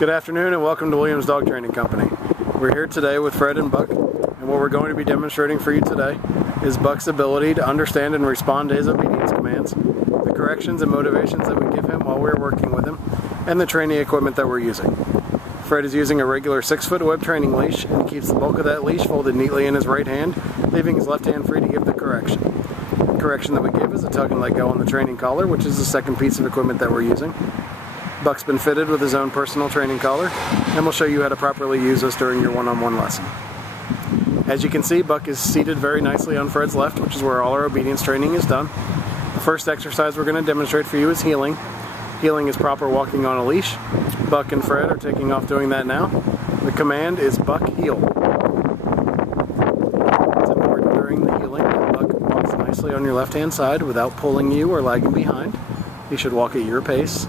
Good afternoon and welcome to Williams Dog Training Company. We're here today with Fred and Buck, and what we're going to be demonstrating for you today is Buck's ability to understand and respond to his obedience commands, the corrections and motivations that we give him while we're working with him, and the training equipment that we're using. Fred is using a regular 6-foot web training leash, and he keeps the bulk of that leash folded neatly in his right hand, leaving his left hand free to give the correction. The correction that we give is a tug and let go on the training collar, which is the second piece of equipment that we're using. Buck's been fitted with his own personal training collar, and we'll show you how to properly use this during your one-on-one lesson. As you can see, Buck is seated very nicely on Fred's left, which is where all our obedience training is done. The first exercise we're going to demonstrate for you is heeling. Heeling is proper walking on a leash. Buck and Fred are taking off doing that now. The command is Buck heel. It's important during the heeling that Buck walks nicely on your left-hand side without pulling you or lagging behind. He should walk at your pace.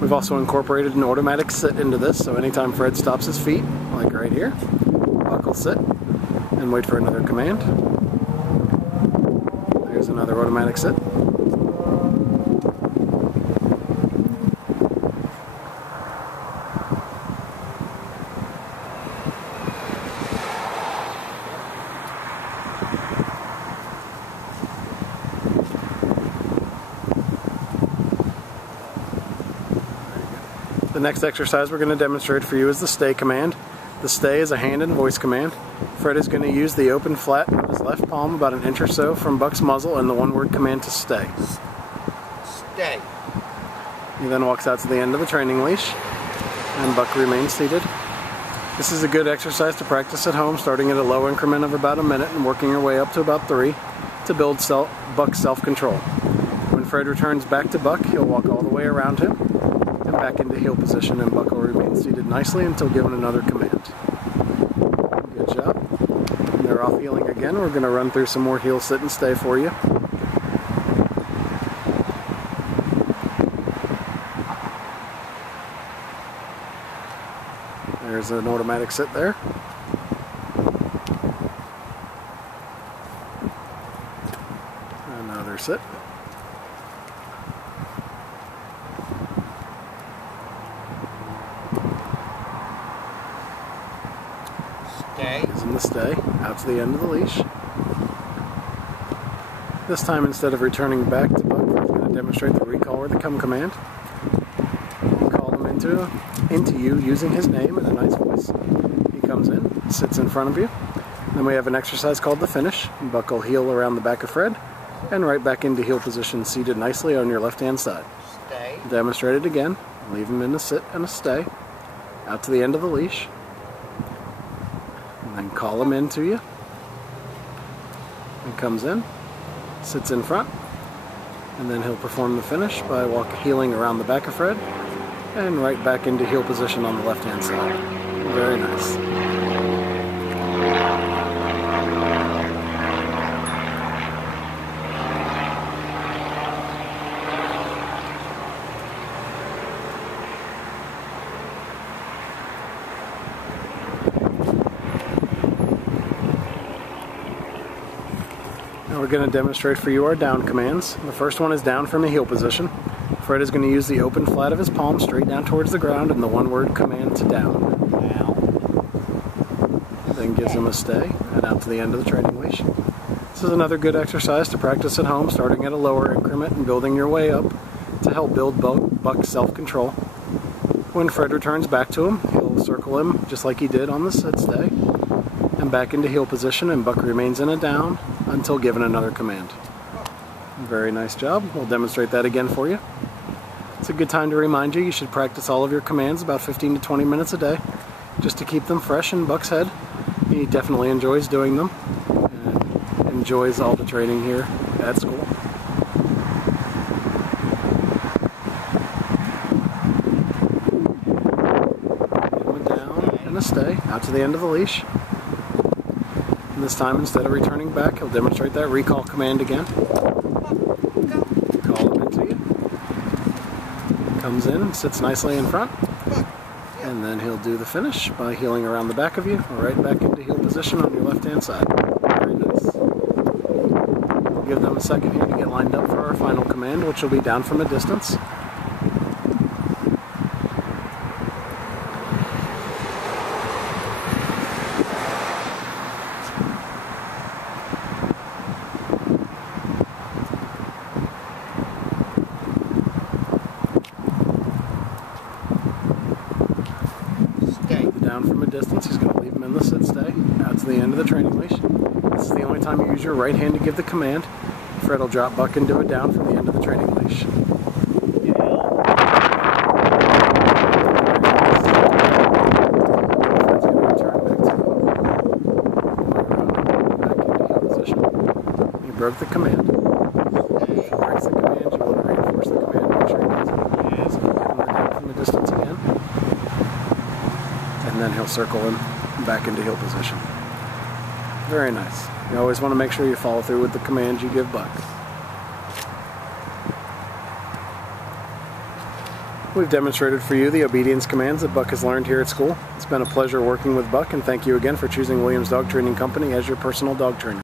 We've also incorporated an automatic sit into this, so anytime Fred stops his feet, like right here, Buck will sit and wait for another command. There's another automatic sit. The next exercise we're going to demonstrate for you is the stay command. The stay is a hand and voice command. Fred is going to use the open flat of his left palm about an inch or so from Buck's muzzle and the one-word command to stay. Stay. He then walks out to the end of the training leash, and Buck remains seated. This is a good exercise to practice at home, starting at a low increment of about a minute and working your way up to about 3 to build Buck's self-control. When Fred returns back to Buck, he'll walk all the way around him and back into heel position, and Buck will remain seated nicely until given another command. Good job. And they're off heeling again. We're going to run through some more heel, sit, and stay for you. There's an automatic sit there. Another sit. Using the stay out to the end of the leash. This time, instead of returning back to Buck, we're going to demonstrate the recall or the come command. You call him into you using his name in a nice voice. He comes in, sits in front of you. Then we have an exercise called the finish. Buck will heel around the back of Fred and right back into heel position, seated nicely on your left-hand side. Stay. Demonstrate it again. Leave him in a sit and a stay. Out to the end of the leash. And call him into you. He comes in, sits in front, and then he'll perform the finish by heeling around the back of Fred and right back into heel position on the left-hand side. Very nice. Now we're going to demonstrate for you our down commands. The first one is down from a heel position. Fred is going to use the open flat of his palm straight down towards the ground and the one-word command to down. Then gives him a stay and out to the end of the training leash. This is another good exercise to practice at home, starting at a lower increment and building your way up to help build Buck's self-control. When Fred returns back to him, he'll circle him just like he did on the sit stay and back into heel position, and Buck remains in a down until given another command. Very nice job. We'll demonstrate that again for you. It's a good time to remind you should practice all of your commands about 15 to 20 minutes a day just to keep them fresh in Buck's head. He definitely enjoys doing them and enjoys all the training here at school. Give him a down and a stay out to the end of the leash. And this time, instead of returning back, he'll demonstrate that recall command again. Call him into you. Comes in, sits nicely in front, and then he'll do the finish by heeling around the back of you, right back into heel position on your left-hand side. Very nice. We'll give them a second here to get lined up for our final command, which will be down from a distance. down from a distance. He's going to leave him in the sit stay out to the end of the training leash. This is the only time you use your right hand to give the command. Fred will drop Buck into a down from the end of the training leash. Fred's going to return back into heel position. He broke the command. If he breaks the command, you want to reinforce the command. Make sure he does it. So give him the down from the distance again. And then he'll circle him back into heel position. Very nice. You always want to make sure you follow through with the commands you give Buck. We've demonstrated for you the obedience commands that Buck has learned here at school. It's been a pleasure working with Buck, and thank you again for choosing Williams Dog Training Company as your personal dog trainer.